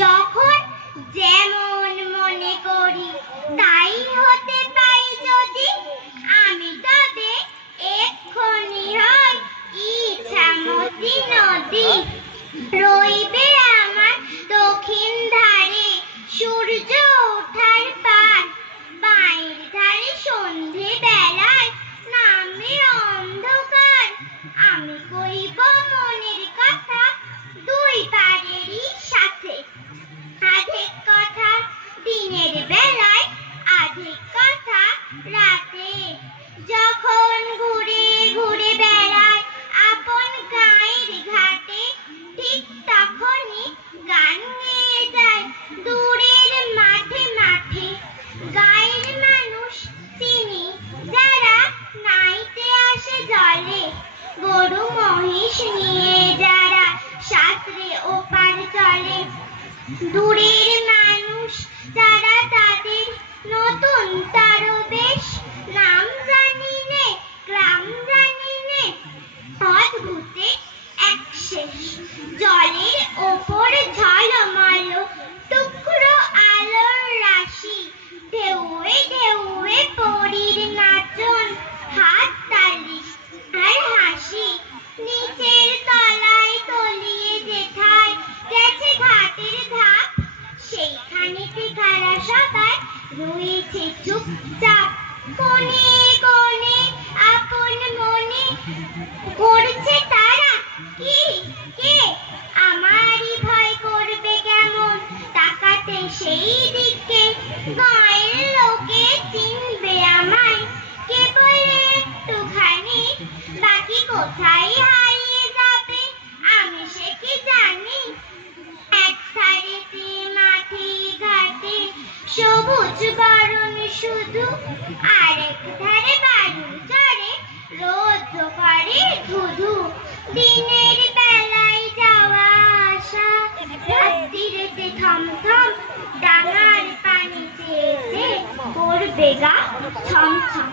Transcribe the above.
যখন যেমন মনে করি তাই হতে পাই যদি, আমি তবে এক্ষুনি হই ইছামতি নদী। রইবে আমার দক্ষিণ ধারে সূর্য ওঠার পার, বাঁয়ের ধারে সন্ধে বেলায় নামে অন্ধকার। আমি কইব মনের কথা দুই পারেরই সাথে, আধেক কথা দিনের বেলায়, আধেক কথা রাতে। যখন ঘুরে ঘুরে বেড়ায় আপন গায়ের ঘাটে, ঠিক তখনই গান গেয়ে যায় দূরের মাঠে মাঠে। গায়ের মানুষ চিনি যারা নাইতে আসে জলে, গরু মহিষ নিয়ে যারা সাঁতরে ওপার চলে। দূরের মানুষ যারা তাদের নতুন তারবেশ, নাম জানি নে গ্রাম জানি নে, অদ্ভুতে এক শেষ। জলের ওপর ঝলমল টুকরো আলোর রাশি, ঢেউয়ে ঢেউয়ে পরীর নাচন, হাত তালি আর হাসি। নিচের তলায় তলিয়ে যেথায় গেছে ঘাটের ধাপ, সেইখানেতে কারা সবাই রয়েছে চুপচাপ। কোণে কোণে আপন মনে করছে তারা কি কে আমারই ভয় করবে কেমন তাকাতে সেই দিকে। গায়ের লোকে চিনবে আমায় কেবল একটুখানি, বাকি কোথায় হারিয়ে যাবে আমি সে কি জানি। এক ধারেতে মাঠে ঘাটে সবুজ বরণ শুধু, আরেক ধারে বালুর চরে রোদ করে ধুধু। দিনের বেলায় যাওয়া আসা, রাত্রিরেতে থমথম ডাঙার পানি চেয়েছে পড়বে গা ছমছম।